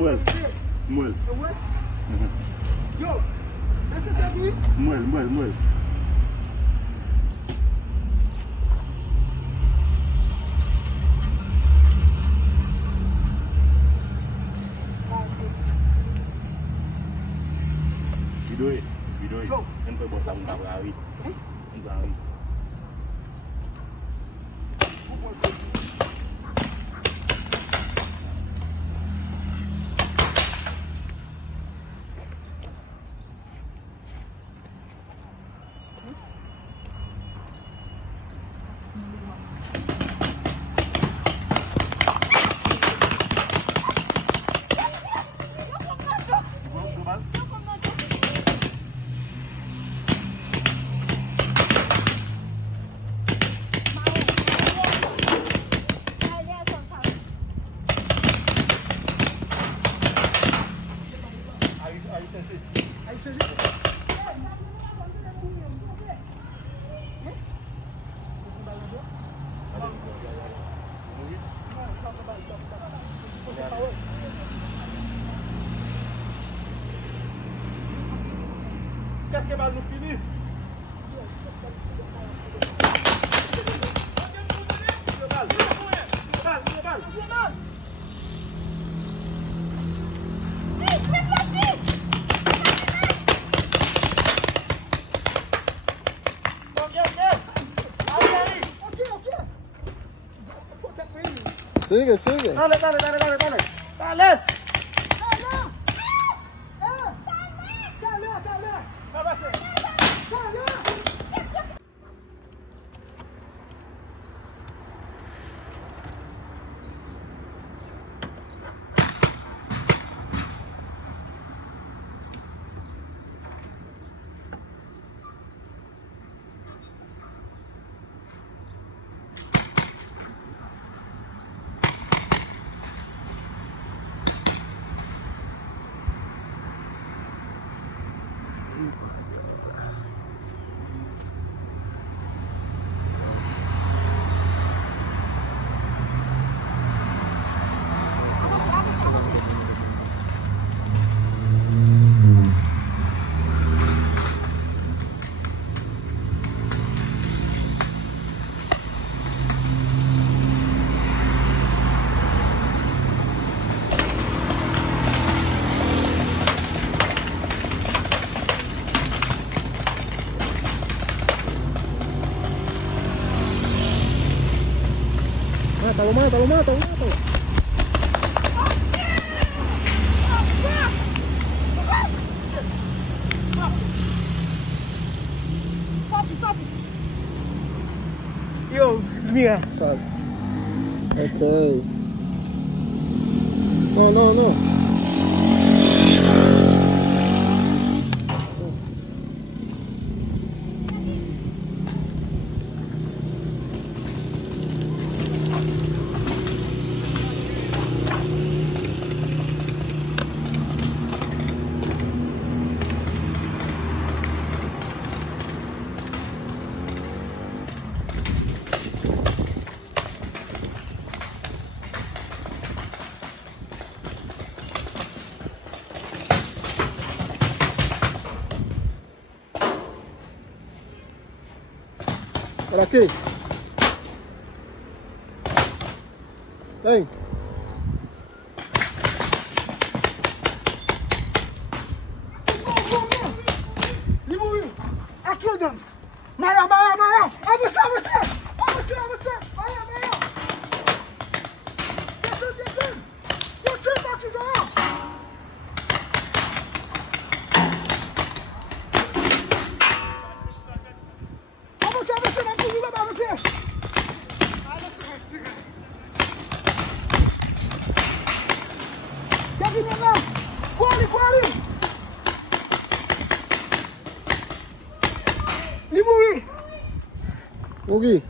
Muel. Muel. Yo, ese de aquí. Muel. Video. Kan boleh bosan tak berhari. Berhari. Qu'est-ce que va nous finir? Sigue. Dale. Mata. Sobe. Yo, minha. Sobe. Ok. Não. Olha aqui. Vem. Aqui, Dano. Maia. A você. Maia. Descendo. Descendo, batizão. Você, vai comigo, vai você. Deve negar. Quali. Limui. Ogi.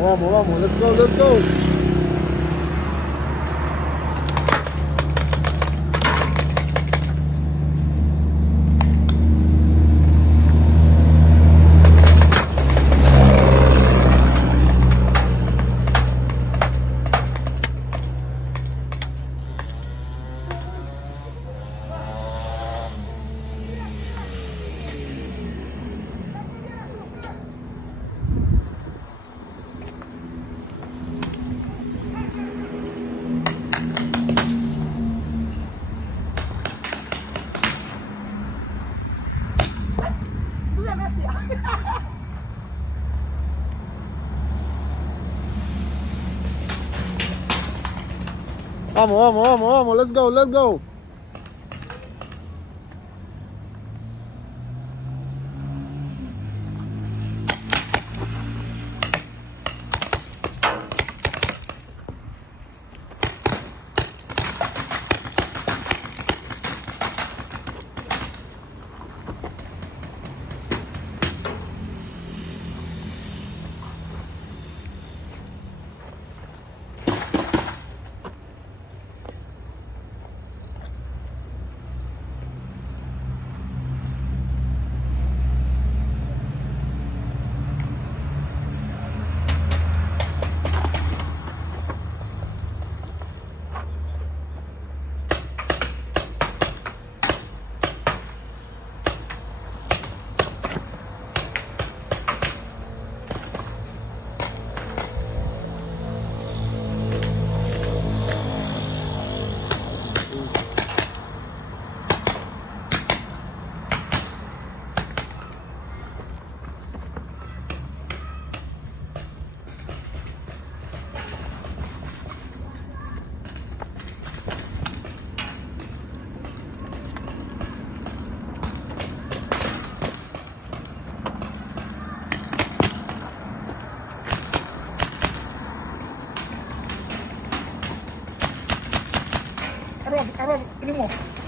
Vamos, vamos. Let's go, let's go. Vamos, vamos, vamos, vamos. Let's go, let's go.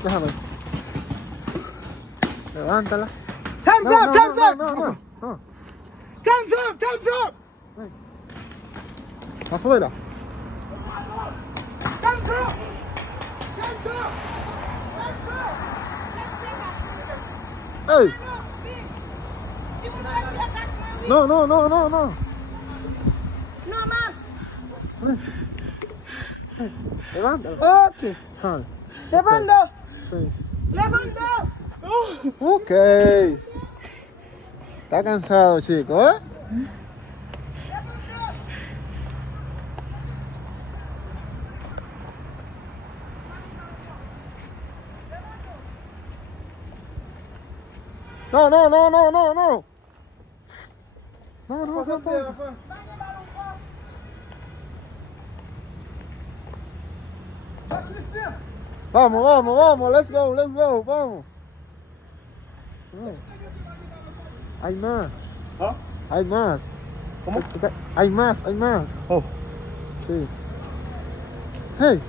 Déjame. Levántala. Time's up, time's up. No. Time's up, time's up. Afuera. Time's up. Time's up. Hey. No. No más. Levántala. Ok. Sal. Levanta. Sí. Levanta. Ok. Está cansado, chico, ¿eh? No. No, se puede. Vamos, let's go, vamos. Hay más. ¿Ah? Hay más. ¿Cómo? Hay más. Oh. Sí. Hey.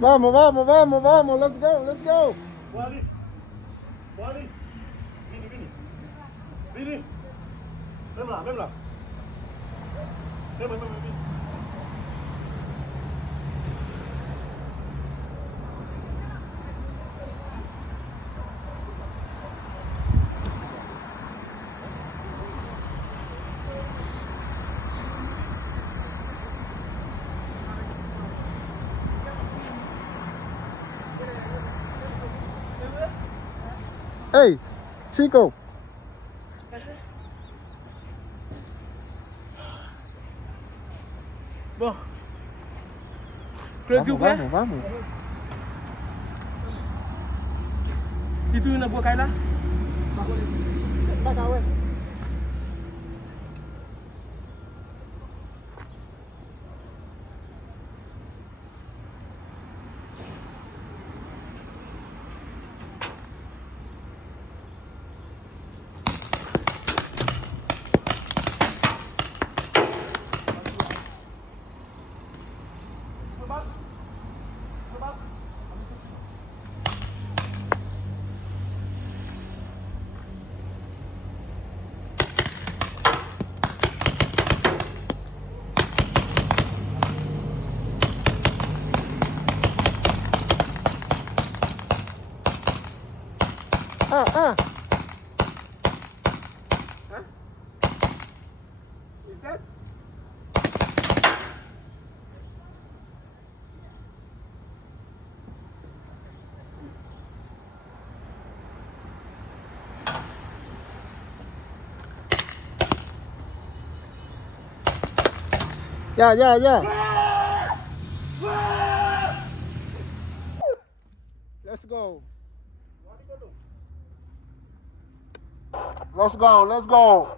Vamos, let's go. Wali. Vini. Memlah. Vini. Hey, Chico. Bon. Close you, Vamos, vamos. Itu nak buat kaila? Bakal weh. Huh? Is that? Yeah. Let's go. Let's go.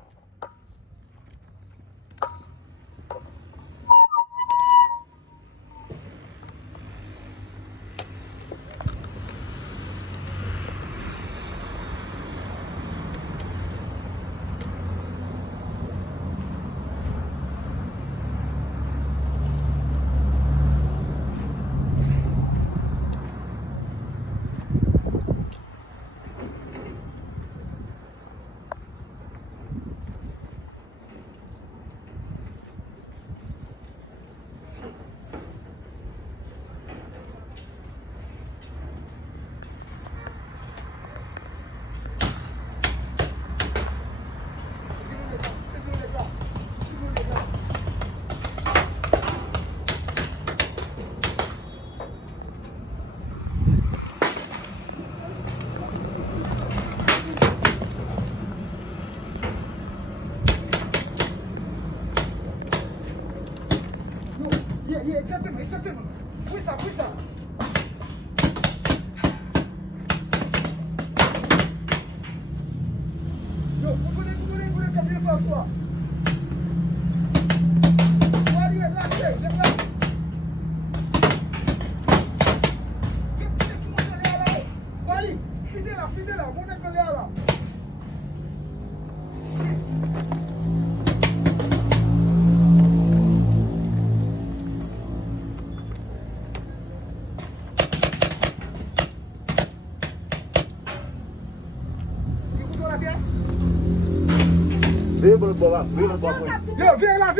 Exactement. Puissa. Yo, vous voulez comme bien François. Allez, là. Allez, fidèle, on est collé là. Viens le bois. Yo, viens là.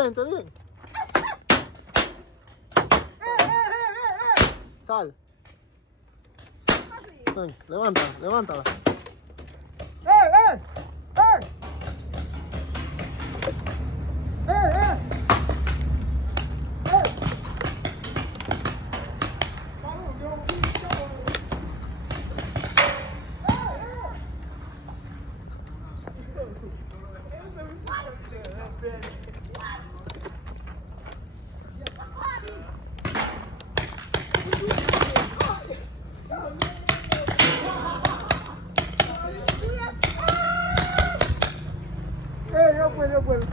Está bien. Sal. Ven, levántala. Hey! Yo puedo.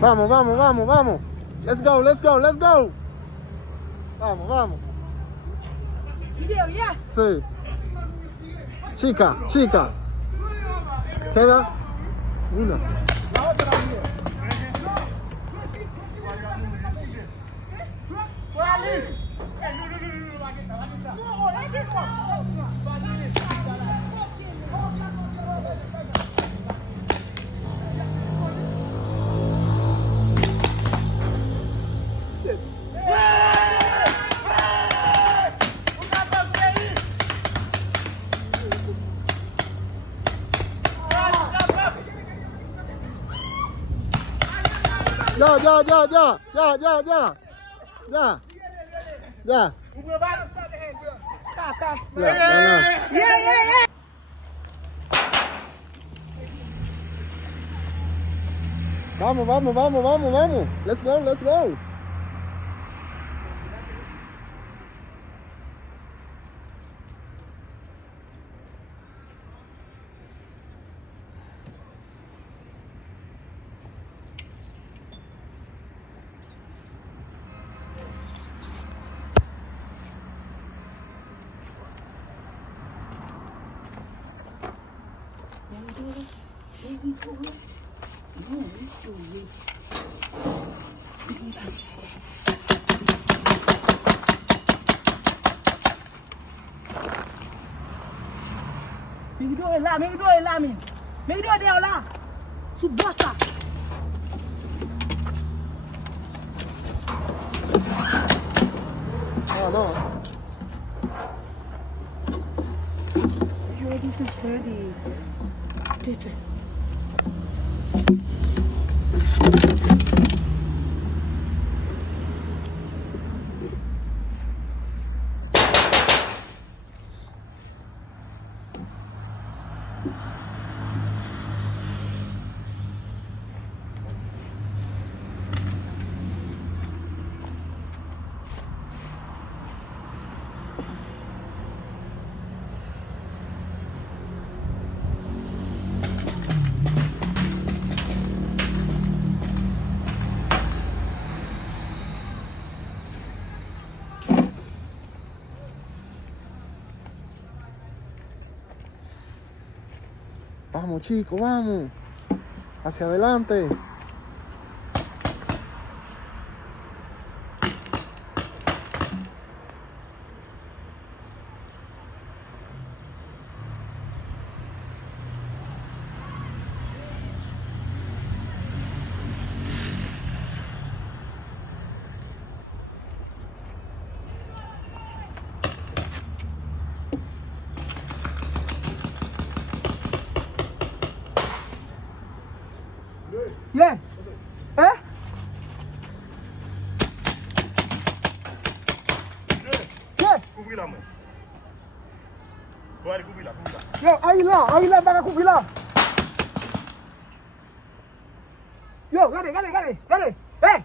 Vamos. Let's go. Vamos. Video, yes. Sí. Chica. Queda una. La otra también. Ya. Yeah. Vamos. Let's go. Mengidou là, min. Mengidou de là. Sous bois ça. Oh no. Yo, this is dirty. Peter. Vamos, chicos, vamos. Hacia adelante. Yeah. Eh? Yeah. Couvrir la main. Bon, allez, couvrir là. Yo, aïe là, baka couvrir là. Yo, regardez. Hey.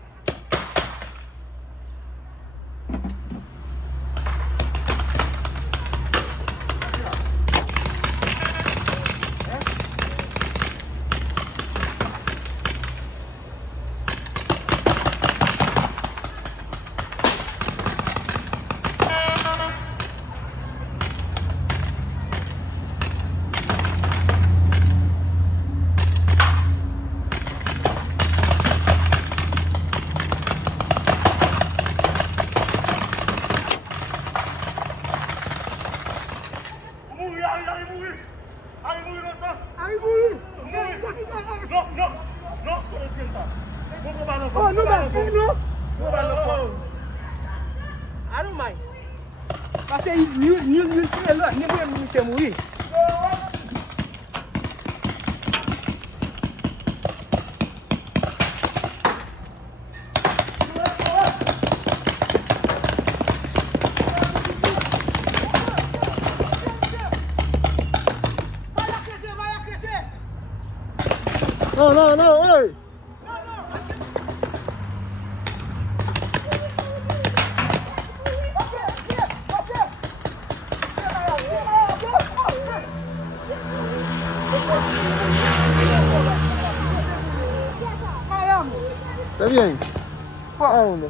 Oh, no. I don't mind. I say you see a lot. You say movie. No, hey. Está bien. ¿A dónde?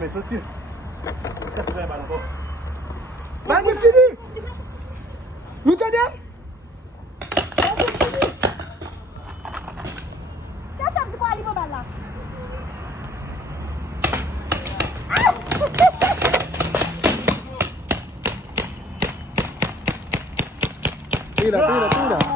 mais ceci. Qu'est-ce que tu fais pas encore? Bah, moi, fini. Vous t'aidez? Qu'est-ce que tu crois, il va là? Tira, tira, tira.